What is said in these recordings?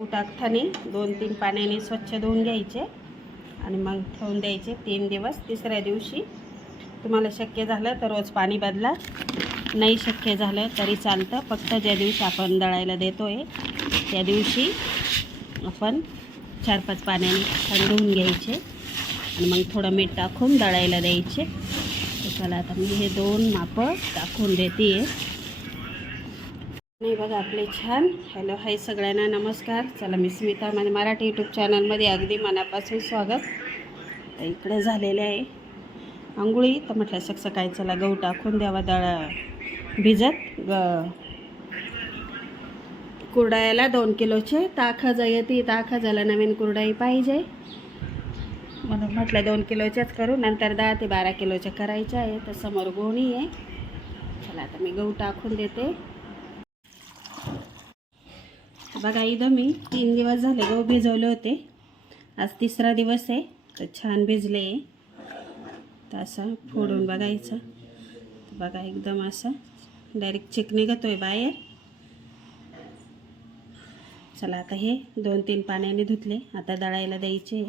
टाकताना 2-3 पाण्याने स्वच्छ धुवून घ्यायचे आणि मग ठेवून द्यायचे 3 दिवस. तिसऱ्या दिवशी तुम्हाला शक्य झालं तर रोज पाणी बदला, नाही शक्य झालं तरी चालतं. फक्त ज्या दिवशी आपण दळायला देतो आहे त्या दिवशी आपण 4-5 पाण्याने धुवून घ्यायचे आणि मग थोडं मीठ टाकून दळायला द्यायचे. तर चला आता मी हे 2 मापं टाकून देते आहे. नाही बघा आपले छान. हॅलो हाय सगळ्यांना नमस्कार. चला मी स्मिता माझ्या मराठी यूट्यूब चॅनलमध्ये अगदी मनापासून स्वागत. तर इकडे झालेले आहे आंघोळी. तर म्हटलं सकाळी चला गहू टाकून द्यावा भिजत. कुरडायला 2 किलोचे ताखा येते. ताखा झाला नवीन कुरडाई पाहिजे म्हणून म्हटलं 2 किलोच्याच करू, नंतर 10 ते 12 किलोच्या करायच्या आहे. तर समोर गोणी आहे. चला आता मी गहू टाकून देते. बघा इथं मी 3 दिवस झाले गहू भिजवले होते. आज 3रा दिवस आहे. तर छान भिजले. तर असं फोडून बघायचं. बघा एकदम असं डायरेक्ट चिक निघतोय बाहेर. चला आता हे 2-3 पाण्याने धुतले. आता दळायला द्यायचे.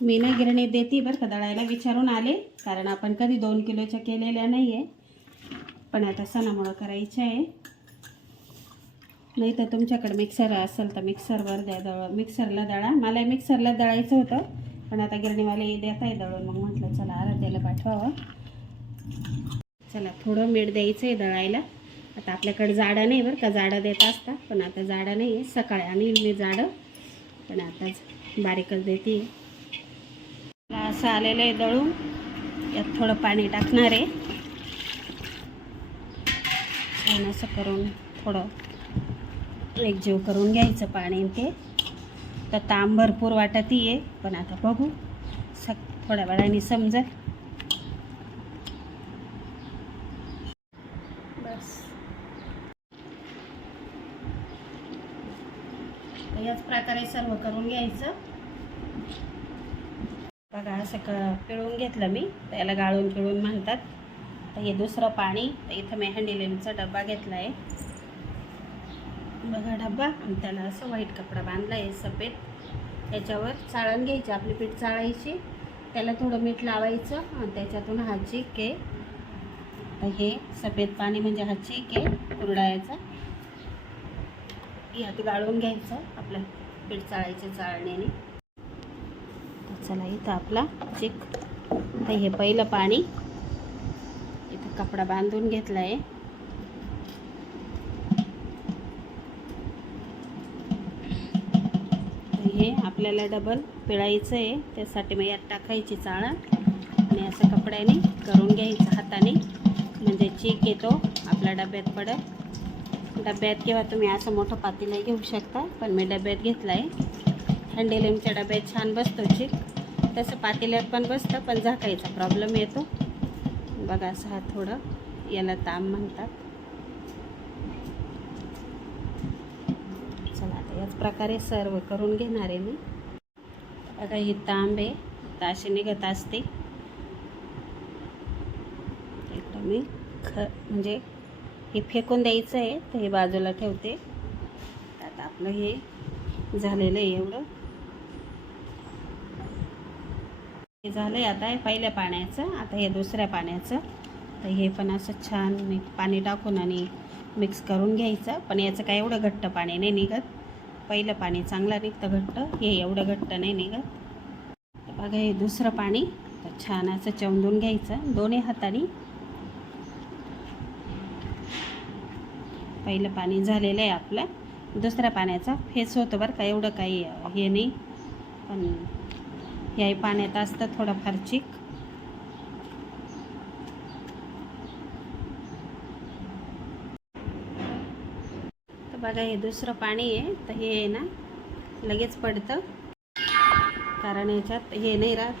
मी नाही गिरणी देते बरं का दळायला, विचारून आले, कारण आपण कधी 2 किलोच्या केलेल्या नाही आहे. पण आता सणामुळं करायचं आहे. नाही तर तुमच्याकडे मिक्सर असेल तर मिक्सरवर द्या मिक्सरला दळा. मला मिक्सरला दळायचं होतं पण आता गिरणीवाले देत आहे दळून. मग म्हटलं चला आराध्याला पाठवावं. चला थोडं मीठ द्यायचं आहे दळायला. आता आपल्याकडे जाडा नाही बरं का, जाडा देत असता पण आता जाडा नाही आहे. सकाळी आणि मी जाडं पण आताच बारीकच देते. असं आलेलं आहे दळून. यात थोडं पाणी टाकणार आहे. छान असं करून थोडं एकजीव करून घ्यायचं पाणी. ते तर ताम भरपूर वाटत आहे पण आता बघू थोड्या वेळाने समजेल. बस याच प्रकारे सर्व करून घ्यायचं. बघा असं पिळून घेतलं मी. त्याला गाळून पिळून म्हणतात. तर हे दुसरं पाणी. तर इथं मी हँडीलेमचा डबा घेतला आहे. बघा डब्बा. आणि त्याला असं व्हाईट कपडा बांधला आहे सफेद. त्याच्यावर चाळण घ्यायची, आपली पीठ चाळायची, त्याला थोडं मीठ लावायचं आणि त्याच्यातून हा चीक आहे. तर हे सफेद पाणी म्हणजे हा चीक आहे कुरडायचा. यात गाळून घ्यायचं आपलं पीठ चाळायचं चाळणीने. चला इथं आपला चीक. तर हे पहिलं पाणी इथं कपडा बांधून घेतला आहे. हे आपल्याला डबल पिळायचं आहे. त्यासाठी मग यात टाकायची चाळण आणि असं कपड्याने करून घ्यायचं हाताने, म्हणजे चीक येतो आपल्या डब्यात पडत. डब्यात किंवा तुम्ही असं मोठं पातेलं घेऊ शकता, पण मी डब्यात घेतला आहे. हँडीलेमच्या डब्यात छान बसतो चीक. तसं पातेल्यात पण बसतं पण झाकायचा प्रॉब्लेम येतो. बघा असं हा थोडं याला ताम म्हणतात. चला आता याच प्रकारे सर्व करून घेणार आहे मी. बघा ही तांब आहे. तर अशी निघत असते. एकदम मी म्हणजे हे फेकून द्यायचं आहे. तर हे बाजूला ठेवते. आता आपलं हे झालेलं आहे एवढं. हे झालं आहे आता पहिल्या पाण्याचं. आता हे दुसऱ्या पाण्याचं. तर हे पण असं छान पाणी टाकून आणि मिक्स करून घ्यायचं. पण याचं काय एवढं घट्ट पाणी नाही निघत. पहिलं पाणी चांगलं निघतं घट्ट, हे एवढं घट्ट नाही निघत. तर बघा हे दुसरं पाणी. तर छान असं चवंदून घ्यायचं दोन्ही हाताने. पहिलं पाणी झालेलं आहे आपलं. दुसऱ्या पाण्याचा फेस होतं बरं का, एवढं काही हे नाही. पण याही पाण्यात असतं थोडंफार चीक. बघा हे दुसरं पाणी आहे. तर हे ना लगेच पडतं, कारण याच्यात हे नाही राहत.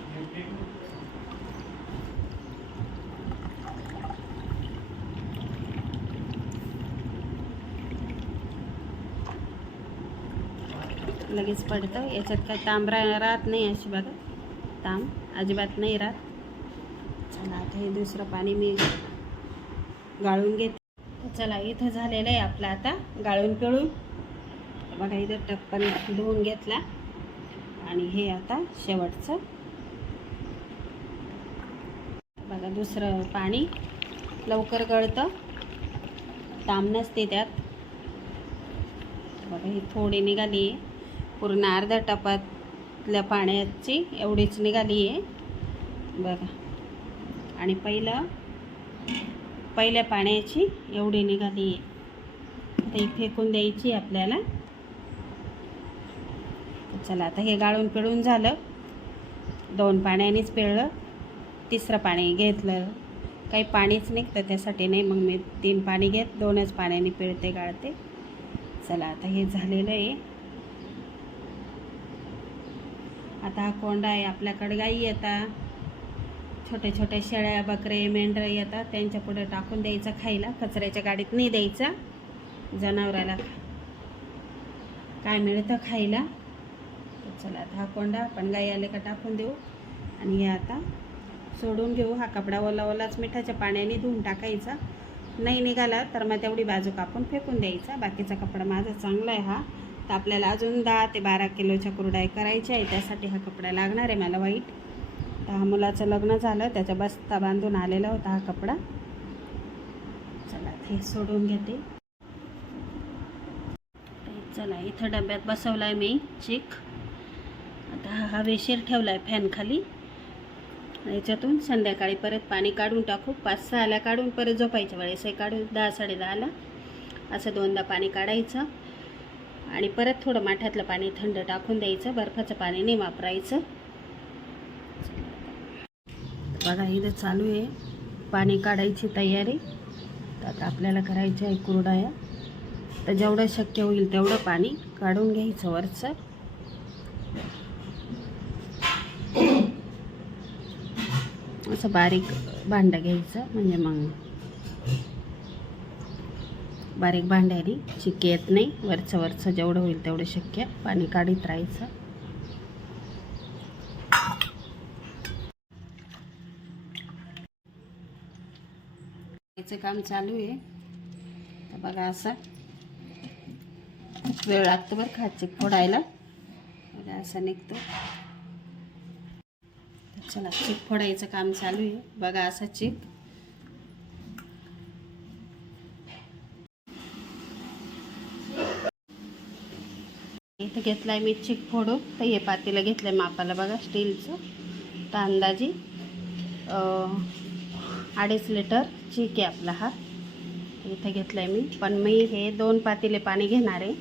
लगेच पडतं. याच्यात काय तांब राहत नाही. अशी बघा तांब अजिबात नाही राहत. चला आता हे दुसरं पाणी मी गाळून घेते. चला इथं झालेलं आहे आपलं आता गाळून पिळून. बघा इथं टप्पन धुवून घेतला आणि हे आता शेवटचं बघा. दुसरं पाणी लवकर गळतं, ताम नसते त्यात. बघा ही थोडी निघाली आहे, पूर्ण अर्ध्या टपातल्या पाण्याची एवढीच निघाली आहे बघा. आणि पहिल्या पाण्याची एवढी निघाली आहे, ती फेकून द्यायची आपल्याला. चला आता हे गाळून पिळून झालं, 2 पाण्यानेच पिळलं. तिसरं पाणी घेतलं, काही पाणीच निघतं त्यासाठी नाही, मग मी 3 पाणी घेत 2च पाण्याने पिळते गाळते. चला आता हे झालेलं आहे. आता हा कोंडा आहे आपल्याकडे. गाई येतात, छोटे छोटे शेळ्या बकरे मेंढरं येतात, त्यांच्या पुढे टाकून द्यायचं खायला. कचऱ्याच्या गाडीत नाही द्यायचा, जनावराला काय मिळतं खायला. चला आता हा कोंडा आपण गाई आले का टाकून देऊ आणि हे आता सोडून घेऊ. हा कपडा ओलाच मिठाच्या पाण्याने धुवून टाकायचा. नाही निघाला तर मग तेवढी बाजू कापून फेकून द्यायचा. बाकीचा कपडा माझा चांगला आहे हा. तर आपल्याला अजून 10 ते 12 किलोच्या कुरडया करायच्या आहे, त्यासाठी हा कपडा लागणार आहे मला व्हाईट. तर हा मुलाचं लग्न झालं, त्याचा बस्ता बांधून आलेला होता हा कपडा. चला हे सोडून घेते. चला इथं डब्यात बसवला आहे मी चिक. आता हा हवेशीर ठेवला आहे फॅन खाली. याच्यातून संध्याकाळी परत पाणी काढून टाकू. 5-6ला काढून परत झोपायच्या वेळेस हे काढून 10-10:30ला असं 2दा पाणी काढायचं आणि परत थोडं माठातलं पाणी थंड टाकून द्यायचं. बर्फाचं पाणी नाही वापरायचं. बघा इथं चालू आहे पाणी काढायची तयारी. तर आता आपल्याला करायची आहे कुरडया. तर जेवढं शक्य होईल तेवढं पाणी काढून घ्यायचं वरचं. असं बारीक भांडं घ्यायचं, म्हणजे मग बारीक भांड्याने चिक येत नाही. वरचं जेवढं होईल तेवढं शक्य पाणी काढीत राहायचं. याचं काम चालू आहे. तर बघा असं खूप वेळ लागतो बरं का चिक फोडायला. बघा असं निघतो. चला चिक फोडायचं काम चालू आहे. बघा असा चिक. इथं घेतलाय मी चिक फोडून. तर हे पातेलं घेतलंय मापाला बघा स्टीलचं. तर अंदाजी 2.5 लिटर चिक आहे आपला हा. इथं घेतलंय मी. पण मी हे 2 पातेले पाणी घेणार आहे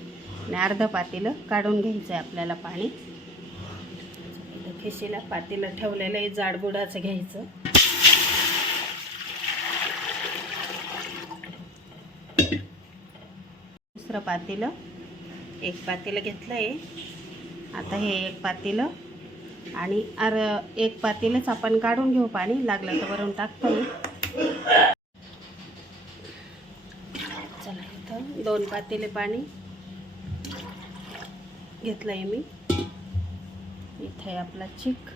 आणि अर्ध पातेलं काढून घ्यायचं आहे आपल्याला पाणी. खिशीला पातेलं ठेवलेलं आहे, जाडबुडाचं घ्यायचं. दुसरं पातेलं, 1 पातेलं घेतलं आहे. आता हे 1 पातेलं आणि 1 पातेलंच आपण काढून घेऊ पाणी. लागलं तर वरून टाकतो मी. चला इथं 2 पातेले पाणी घेतलं आहे मी. इथे आपला चिक.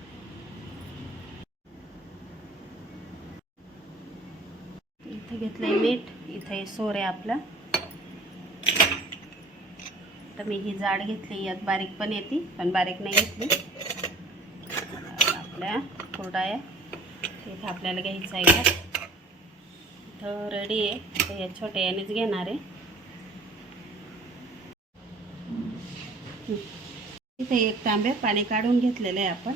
इथे घेतलंय मीठ. इथे सोर आहे आपला. तर मी ही जाड घेतली, यात बारीक पण येते पण बारीक नाही घेतली. आपल्या कुरडया इथं आपल्याला घ्यायचं आहे. इथं रेडी आहे. तर या छोट्या यानेच घेणार आहे. इथे 1 तांब्या पाणी काढून घेतलेलं आहे आपण.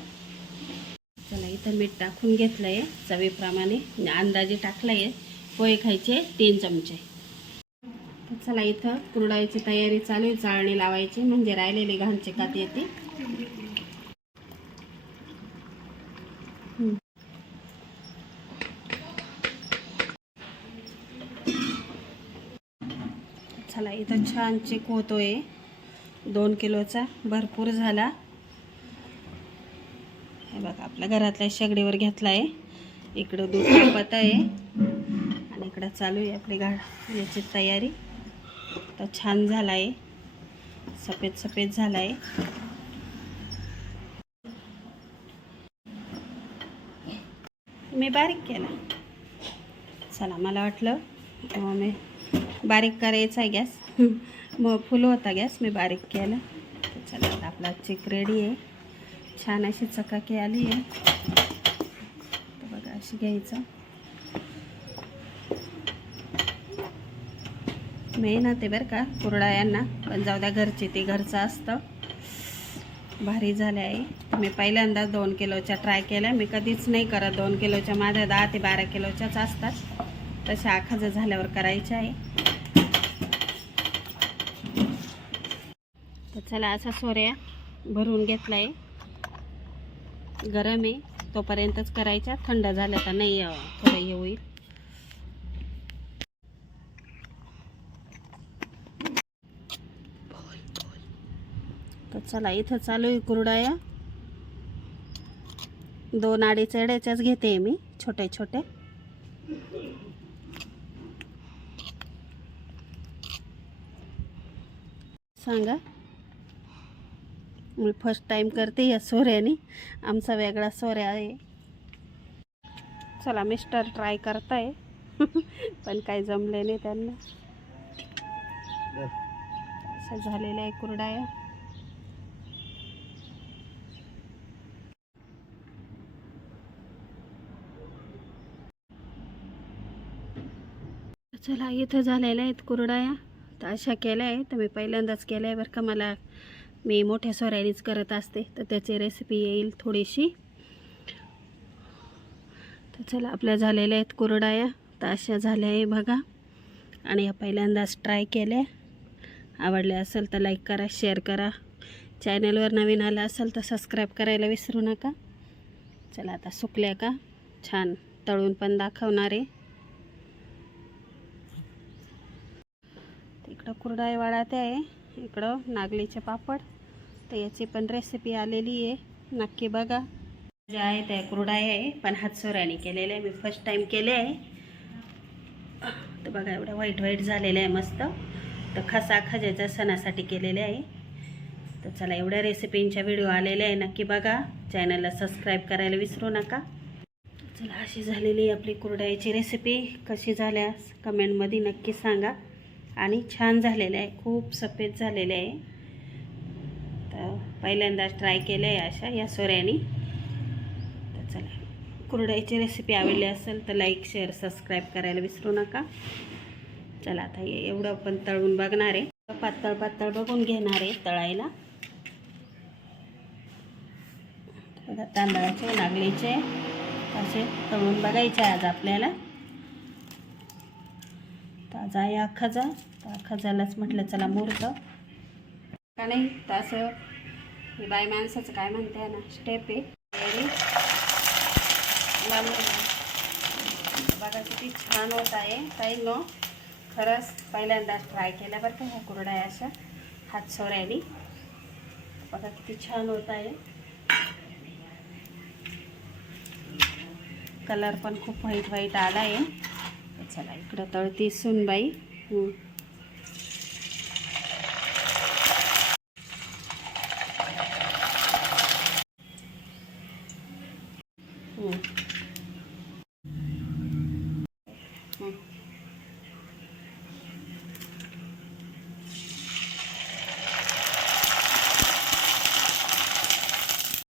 चला इथं मीठ टाकून घेतलं आहे चवीप्रमाणे. अंदाजे टाकलं आहे. पोहे खायचे 3 चमचे. तर चला इथं कुरडयाची तयारी चालू आहे. चाळणी लावायची म्हणजे राहिलेली घाण चिकात येते. चला इथं छान चिक होतोय. 2 किलोचा भरपूर झाला. हे बघा आपल्या घरातल्या शेगडीवर घेतला आहे. इकडं दूध तापत आहे आणि इकडं चालू आहे आपली याची तयारी. तर छान झाला आहे, सफेद झाला आहे. मी बारीक केला. चला मला वाटलं मी बारीक करायचा आहे गॅस. मग फुल होता गॅस, मी बारीक केला. तर चला आता आपला चिक रेडी आहे. छान अशी चकाकी आली आहे. तर बघा अशी घ्यायचं. मेहनत आहे बरं का कुरडयांना, पण जाऊ द्या, घरची ते घरचं असतं. भारी झाले आहे. मी पहिल्यांदा 2 किलोच्या ट्राय केल्या. मी कधीच नाही करत 2 किलोच्या, माझ्या 10 ते 12 किलोच्याच असतात. तशा आखाचं झाल्यावर करायच्या आहे. तर चला असा सोऱ्या भरून घेतला आहे. गरम आहे तोपर्यंतच करायच्या, थंड झाल्या तर नाही थोडं हे होईल. तर चला इथं चालू आहे कुरडया. 2 अडीच एड्याच्याच घेते मी, छोटे छोटे. सांगा, मी फर्स्ट टाइम करते या सोऱ्याने. आमचा वेगळा सोऱ्या आहे. चला मिस्टर ट्राय करताय. पण काही जमले नाही त्यांना. असं झालेलं आहे कुरडया. चला इथं झालेल्या आहेत कुरडया. तर अशा केल्या आहे. तर मी पहिल्यांदाच केल्या आहे बरं का. मी मोठ्या सोऱ्यानीच करत असते, तर त्याची रेसिपी येईल थोडीशी. तर चला आपल्या झालेल्या आहेत कुरडया. तर अशा झाल्या आहे बघा. आणि ह्या पहिल्यांदाच ट्राय केल्या. आवडल्या असेल तर लाईक करा, शेअर करा. चॅनलवर नवीन आला असेल तर सबस्क्राईब करायला विसरू नका. चला आता सुकल्या का छान तळून पण दाखवणार आहे. इकडं कुरडया वाळाते आहे, इकडं नागलीचे पापड. तर याची पण रेसिपी आलेली आहे, नक्की बघा. जे आहे त्या कुरडया आहे, पण हातसोऱ्याने केलेले आहे. मी फर्स्ट टाइम केले आहे. तर बघा एवढं व्हाईट व्हाईट झालेलं आहे मस्त. तर खाज्याच्या सणासाठी केलेले आहे. तर चला एवढ्या रेसिपींच्या व्हिडिओ आलेले आहे, नक्की बघा. चॅनलला सबस्क्राईब करायला विसरू नका. चला अशी झालेली आपली कुरडयाची रेसिपी. कशी झाल्या कमेंटमध्ये नक्की सांगा. आणि छान झालेले आहे, खूप सफेद झालेले आहे. तर पहिल्यांदाच ट्राय केले आहे अशा या सोऱ्यानी. तर चला कुरडयाची रेसिपी आवडली असेल तर लाईक शेअर सबस्क्राईब करायला विसरू नका. चला आता एवढं पण तळून बघणार आहे. पातळ पातळ बघून घेणार आहे तळायला. तांदळाचे नागलीचे असे तळून बघायचे आज आपल्याला. ताजा आहे अख्खाचा. तर अख्खाजालाच म्हटलं चला मुहूर्त का नाही. तर असं हे बाय माणसाचं काय म्हणते ना, स्टेप आहे. बघा किती छान होत आहे काही नो. खरंच पहिल्यांदाच ट्राय केल्या बरं का ह्या कुरडया अशा हातसोऱ्यानी. बघा किती छान होत आहे. कलर पण खूप व्हाईट व्हाईट आला आहे. चला इकडं तळती सुनबाई.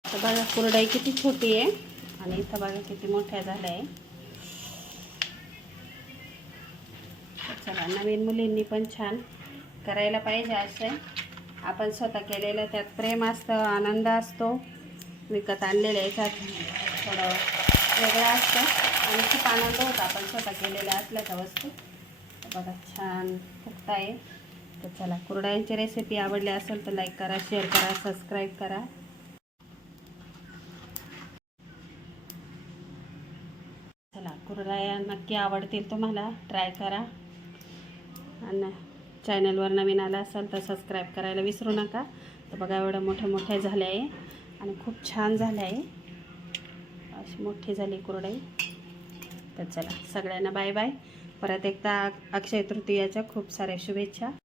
आता बघा कुरडई किती छोटी आहे आणि इथं बघा किती मोठ्या झाल्या आहे. चला नवीन मुलींनी पण छान करायला पाहिजे. असे आपण स्वतः केलेलं त्यात प्रेम असतं, आनंद असतो. विकत आणलेलं याच्यात थोडं वेगळं असतं आणि खूप आनंद होता आपण स्वतः केलेल्या असल्याच्या वस्तू. बघा छान फुगत आहे. तर चला कुरडयांची रेसिपी आवडली असेल तर लाईक करा, शेअर करा, सबस्क्राईब करा. चला कुरडया नक्की आवडतील तुम्हाला, ट्राय करा. आणि चॅनलवर नवीन आला असाल तर सबस्क्राईब करायला विसरू नका. तर बघा एवढं मोठ्या झाल्या आहे आणि खूप छान झाल्या आहे. अशी मोठी झाली कुरडई. तर चला सगळ्यांना बाय बाय. परत एकदा अक्षय तृतीयाच्या खूप साऱ्या शुभेच्छा.